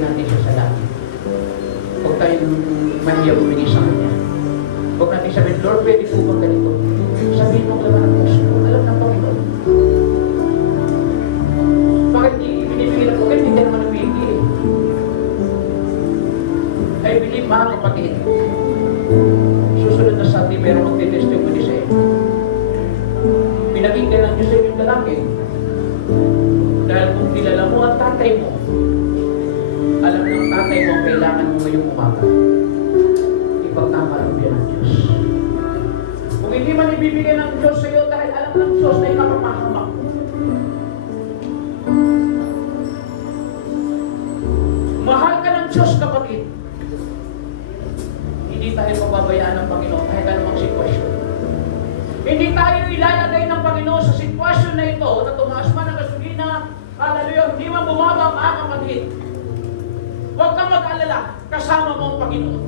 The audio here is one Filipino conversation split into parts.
natin siya sa langit. Huwag tayong mahiya bumili sa Kanya. Huwag natin sabihin, Lord, pwede po bang ganito? Sabihin mo naman ang puso mo. Alam ng Panginoon. Bakit ibinibigay lang ko? Kaya hindi ka naman nabigay. I believe, mga kapatid, susunod na sa atin, meron magte-testimony sa iyo. Pinakinggan ng Diyos sa inyong lalaki. Dahil kung kilala mo ang tatay mo, alam ng tatay mo ang kailangan mo ngayong umaga. Ipagtamalog yan ng Diyos. Kung hindi man ibibigay ng Diyos sa iyo dahil alam ng Diyos na ikapapahamak mo. Mahal ka ng Diyos, kapatid. Hindi tayo pababayaan ng Panginoon kahit anumang sitwasyon. Hindi tayo ilalagay ng Panginoon sa sitwasyon na ito na tumaas man ang gasolina, hallelujah, hindi man bumaba ang kapatid. Huwag kang mag-alala, kasama mo ang Panginoon.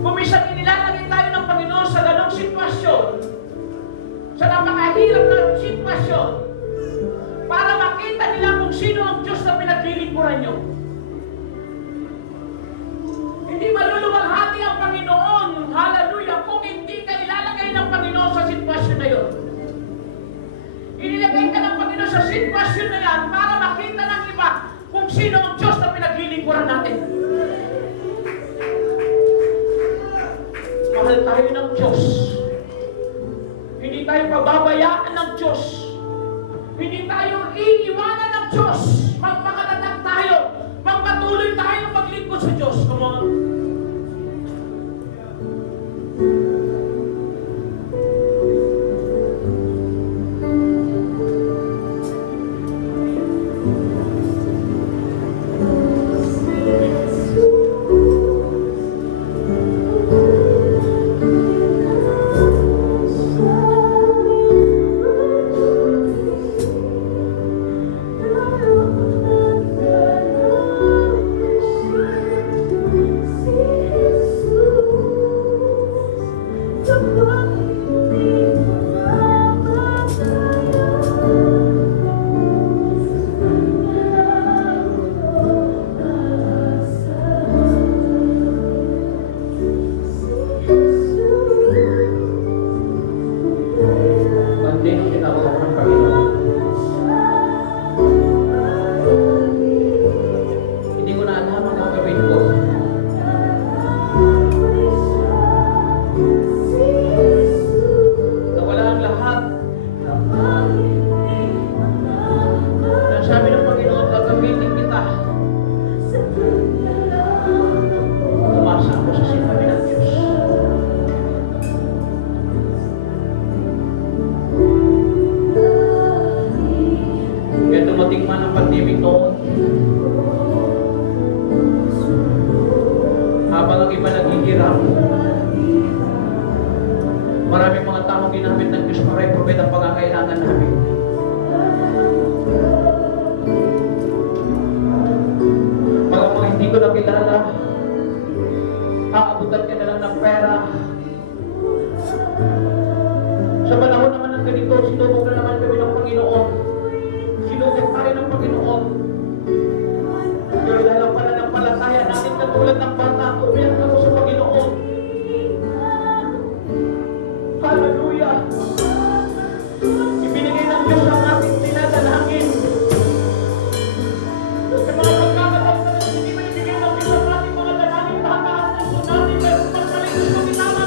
Kung minsan inilalagay tayo ng Panginoon sa ganong sitwasyon, sa napakahirap na sitwasyon, para makita nila kung sino ang Diyos na pinaglilingkuran nyo. Hindi maluluwalhati ang Panginoon, hallelujah, kung hindi ka ilalagay ng Panginoon sa sitwasyon na yun. Inilagay ka ng Panginoon sa sitwasyon na yan para makita ng iba kung sino ang Diyos na pinaglilingkuran natin. Mahal tayo ng Diyos. Hindi tayo pababayaan ng Diyos. Hindi tayo iiwanan ng Diyos. Magpakatatag tayo. Magpatuloy tayo maglingkod sa Diyos. Come on. Maraming mga taong ginamit ng Diyos para i-provide ang pangangailangan namin. Mga hindi ko nakilala, aabutan ka na lang ng pera. Sa panahon naman ng ganito, sinubok na naman kami ng Panginoon. Sinubok tayo ng Panginoon. Pero dahil ang pananampalataya natin katulad ng bata, umiyak ako sa Panginoon. Hallelujah! Ibinigay ng Diyos ang ating dinadalangin. Sa mga pagkakataon na hindi man ibigay ng Diyos ang ating mga dalangin, baka ang puso natin, pero pagkaling gusto kita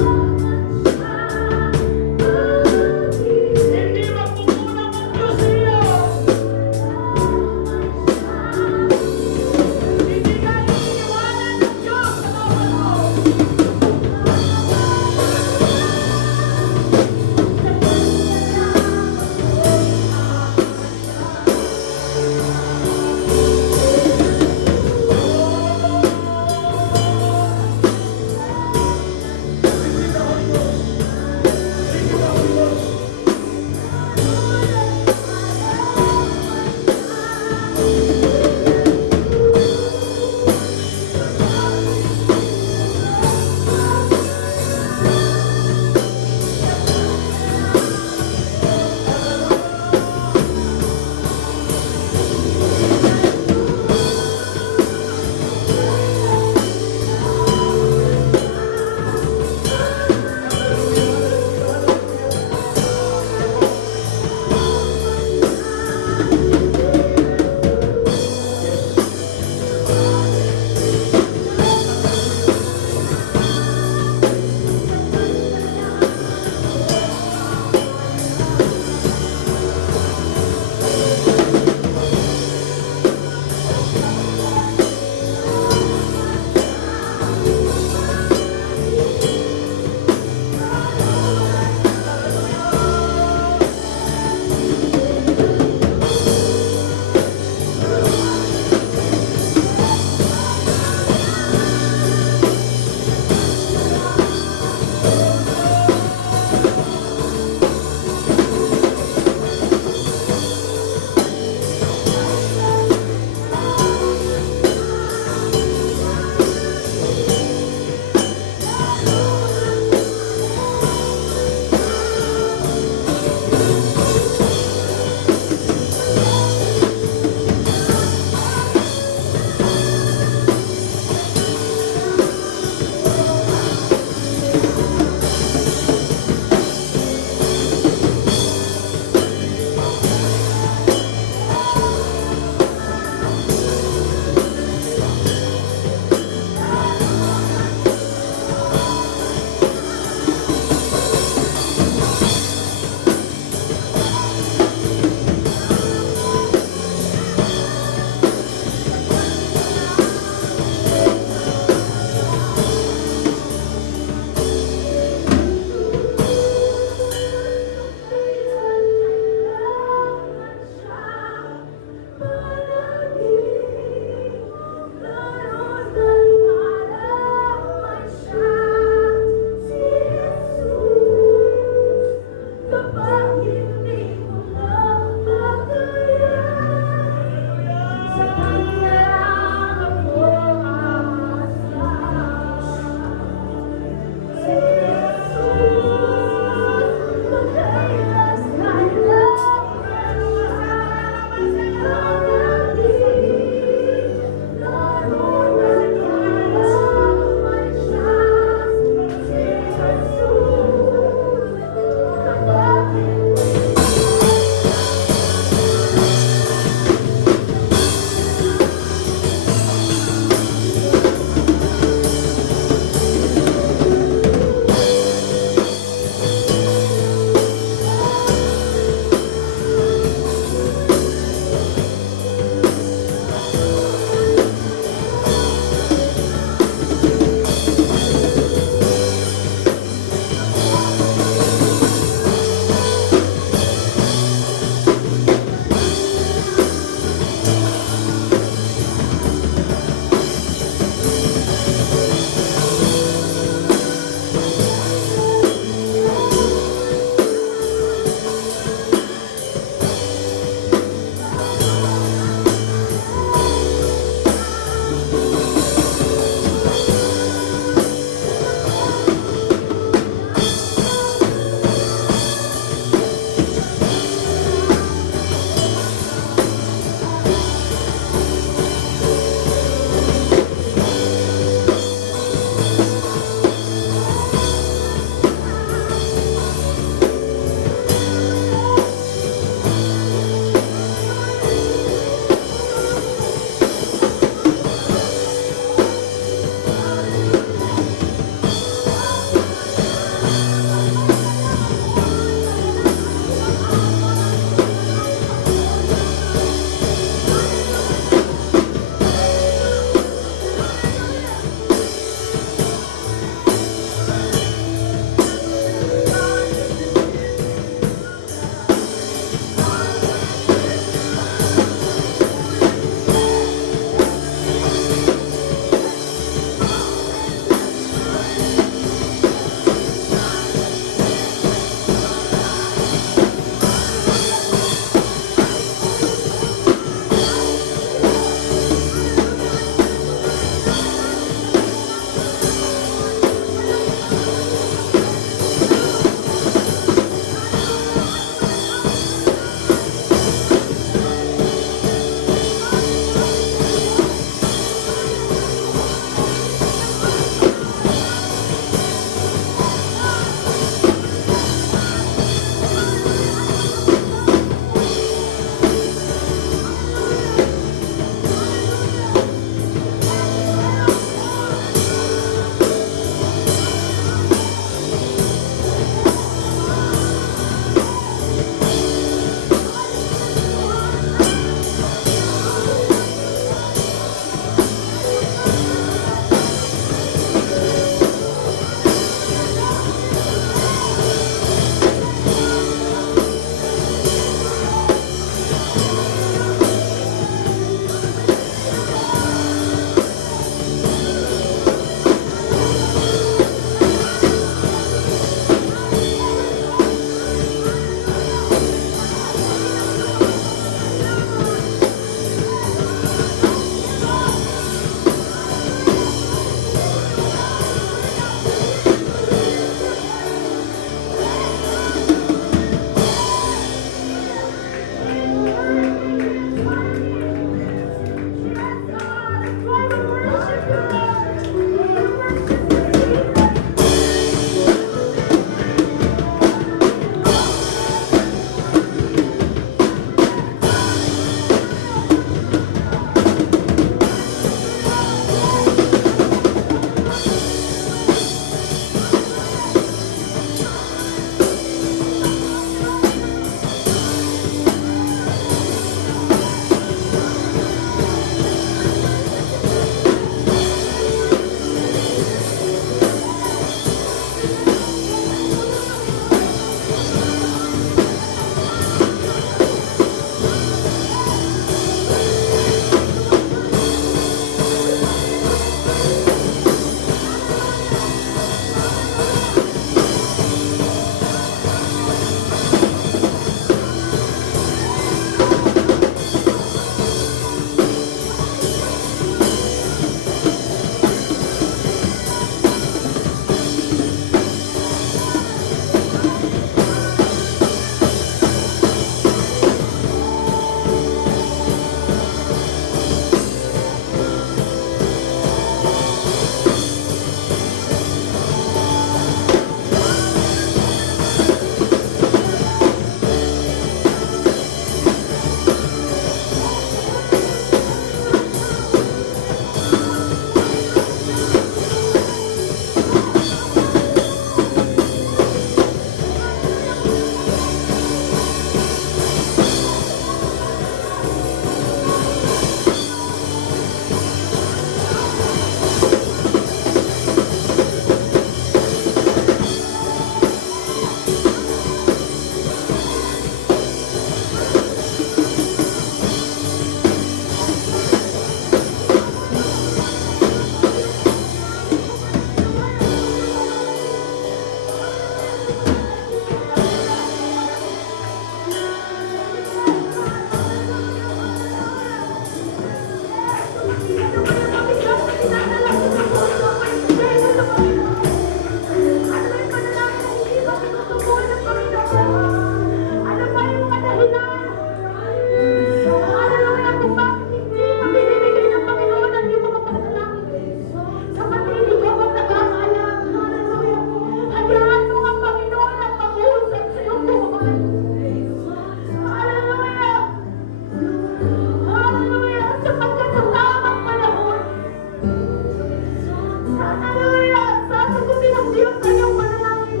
Hallelujah! Sasagutin ng Diyos ang iyong panalangin.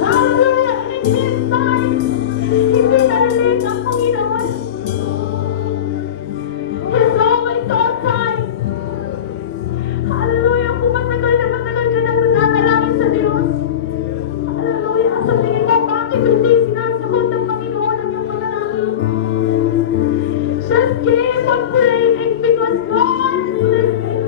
Hallelujah! And in His time, hindi nalilig ang Panginoon. He's always on time. Hallelujah! Kung matagal ka nang nananalangin sa Diyos. Hallelujah! Sa tingin mo, bakit hindi sinasagot ng Panginoon ang iyong panalangin? Just keep on praying because God is listening.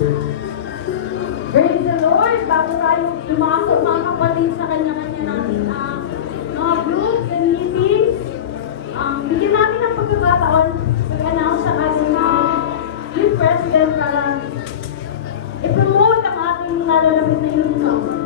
Praise the Lord! Bago tayo lumasok mga kapatid sa kanya-kanya natin mga groups and meetings, bigyan natin ng pagkakataon mag-announce sa ating youth president para i-promote ang ating nalalapit na youth song.